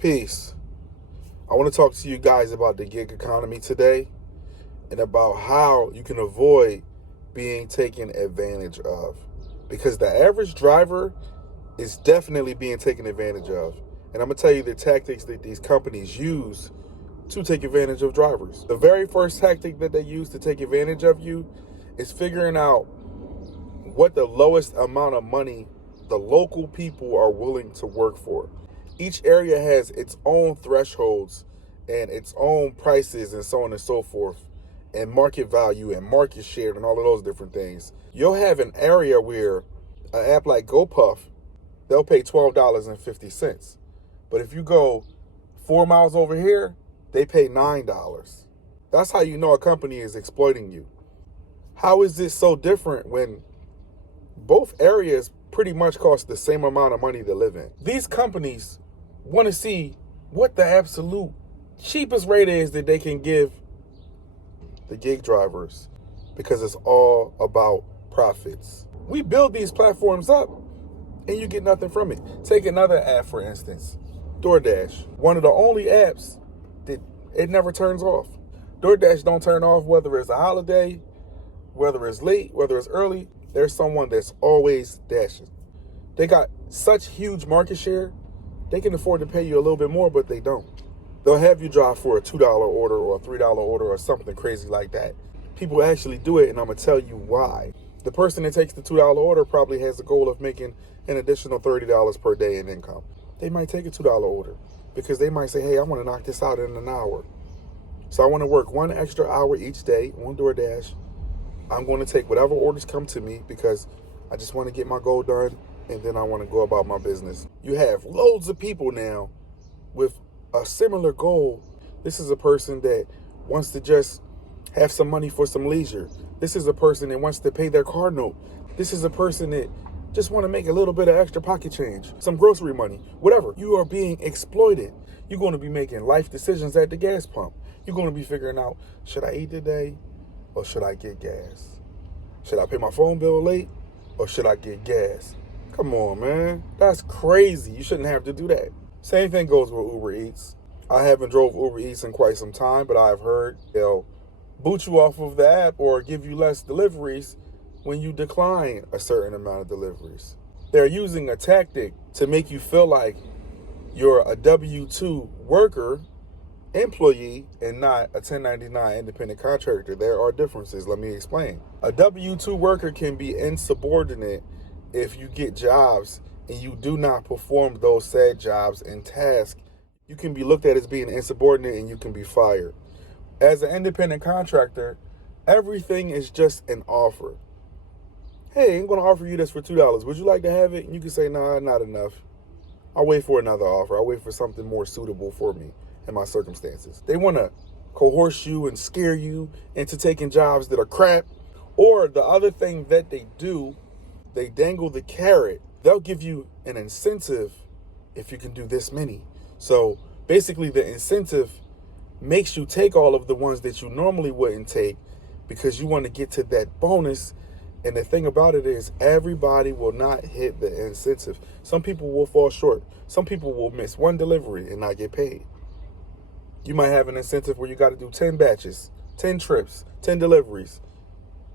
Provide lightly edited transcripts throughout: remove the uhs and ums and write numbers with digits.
Peace. I want to talk to you guys about the gig economy today and about how you can avoid being taken advantage of. Because the average driver is definitely being taken advantage of. And I'm going to tell you the tactics that these companies use to take advantage of drivers. The very first tactic that they use to take advantage of you is figuring out what the lowest amount of money the local people are willing to work for. Each area has its own thresholds and its own prices and so on and so forth, and market value and market share and all of those different things. You'll have an area where an app like GoPuff, they'll pay $12.50. But if you go 4 miles over here, they pay $9. That's how you know a company is exploiting you. How is this so different when both areas pretty much cost the same amount of money to live in? These companies want to see what the absolute cheapest rate is that they can give the gig drivers, because it's all about profits. We build these platforms up and you get nothing from it. Take another app, for instance, DoorDash. One of the only apps that it never turns off. DoorDash don't turn off whether it's a holiday, whether it's late, whether it's early. There's someone that's always dashing. They got such huge market share, they can afford to pay you a little bit more, but they don't. They'll have you drive for a $2 order or a $3 order or something crazy like that. People actually do it, and I'm going to tell you why. The person that takes the $2 order probably has the goal of making an additional $30 per day in income. They might take a $2 order because they might say, hey, I want to knock this out in an hour. So I want to work 1 extra hour each day on DoorDash. I'm going to take whatever orders come to me because I just want to get my goal done, and then I want to go about my business. You have loads of people now with a similar goal. This is a person that wants to just have some money for some leisure. This is a person that wants to pay their car note. This is a person that just want to make a little bit of extra pocket change, some grocery money, whatever. You are being exploited. You're going to be making life decisions at the gas pump. You're going to be figuring out, should I eat today or should I get gas? Should I pay my phone bill late or should I get gas? Come on, man. That's crazy. You shouldn't have to do that. Same thing goes with Uber Eats. I haven't drove Uber Eats in quite some time, but I've heard they'll boot you off of the app or give you less deliveries when you decline a certain amount of deliveries. They're using a tactic to make you feel like you're a W-2 worker, employee, and not a 1099 independent contractor. There are differences. Let me explain. A W-2 worker can be insubordinate if you get jobs and you do not perform those said jobs and tasks. You can be looked at as being insubordinate and you can be fired. As an independent contractor, everything is just an offer. Hey, I'm going to offer you this for $2. Would you like to have it? And you can say, nah, not enough. I'll wait for another offer. I'll wait for something more suitable for me and my circumstances. They want to coerce you and scare you into taking jobs that are crap. Or the other thing that they do, they dangle the carrot. They'll give you an incentive if you can do this many. So basically the incentive makes you take all of the ones that you normally wouldn't take because you want to get to that bonus. And the thing about it is everybody will not hit the incentive. Some people will fall short. Some people will miss one delivery and not get paid. You might have an incentive where you got to do 10 batches, 10 trips, 10 deliveries,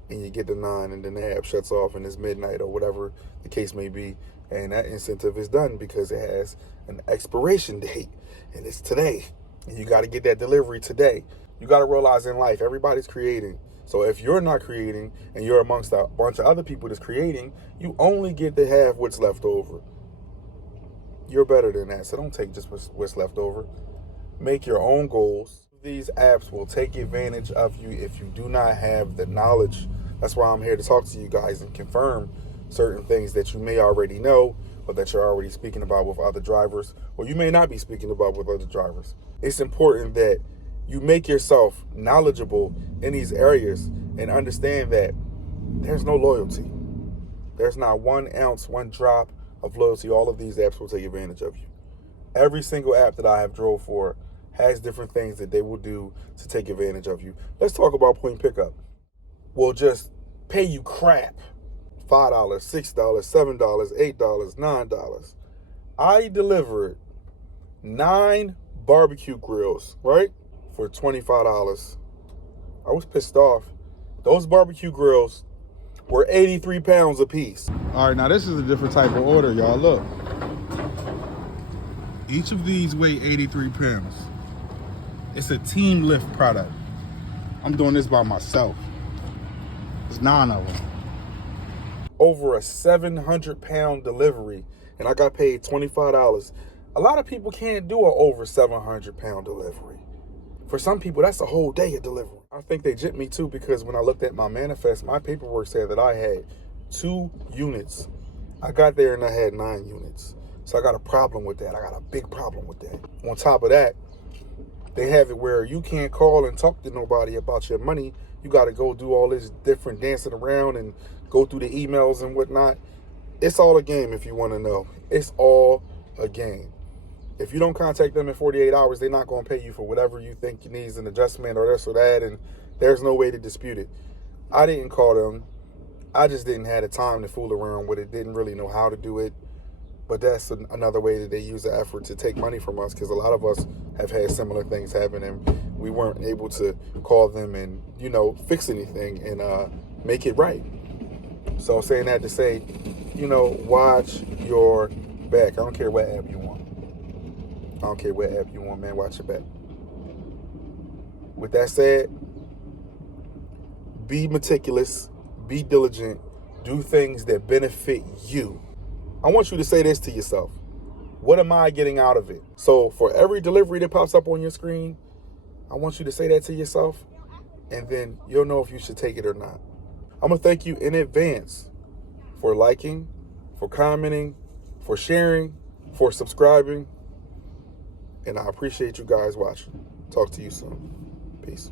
and you get the 9 and then the app shuts off and it's midnight or whatever the case may be. And that incentive is done because it has an expiration date and it's today. And you got to get that delivery today. You got to realize in life, everybody's creating. So if you're not creating and you're amongst a bunch of other people that's creating, you only get to have what's left over. You're better than that. So don't take just what's left over. Make your own goals. These apps will take advantage of you if you do not have the knowledge. That's why I'm here to talk to you guys and confirm certain things that you may already know or that you're already speaking about with other drivers, or you may not be speaking about with other drivers. It's important that you make yourself knowledgeable in these areas and understand that there's no loyalty. There's not 1 ounce, 1 drop of loyalty. All of these apps will take advantage of you. Every single app that I have drove for has different things that they will do to take advantage of you. Let's talk about point pickup. We'll just pay you crap. $5, $6, $7, $8, $9. I delivered 9 barbecue grills, right? For $25. I was pissed off. Those barbecue grills were 83 pounds a piece. All right, now this is a different type of order, y'all. Look. Each of these weigh 83 pounds. It's a team lift product. I'm doing this by myself. There's 9 of them. Over a 700-pound delivery, and I got paid $25. A lot of people can't do an over 700-pound delivery. For some people, that's a whole day of delivery. I think they gypped me too, because when I looked at my manifest, my paperwork said that I had 2 units. I got there and I had 9 units. So I got a problem with that. I got a big problem with that. On top of that, they have it where you can't call and talk to nobody about your money. You got to go do all this different dancing around and go through the emails and whatnot. It's all a game if you want to know. It's all a game. If you don't contact them in 48 hours, they're not going to pay you for whatever you think you need an adjustment or this or that, and there's no way to dispute it. I didn't call them. I just didn't have the time to fool around with it, didn't really know how to do it. But that's another way that they use the effort to take money from us, because a lot of us have had similar things happen and we weren't able to call them and, fix anything and make it right. So saying that to say, watch your back. I don't care what app you want. I don't care what app you want, man. Watch your back. With that said, be meticulous, be diligent, do things that benefit you. I want you to say this to yourself. What am I getting out of it? So for every delivery that pops up on your screen, I want you to say that to yourself, and then you'll know if you should take it or not. I'm going to thank you in advance for liking, for commenting, for sharing, for subscribing, and I appreciate you guys watching. Talk to you soon. Peace.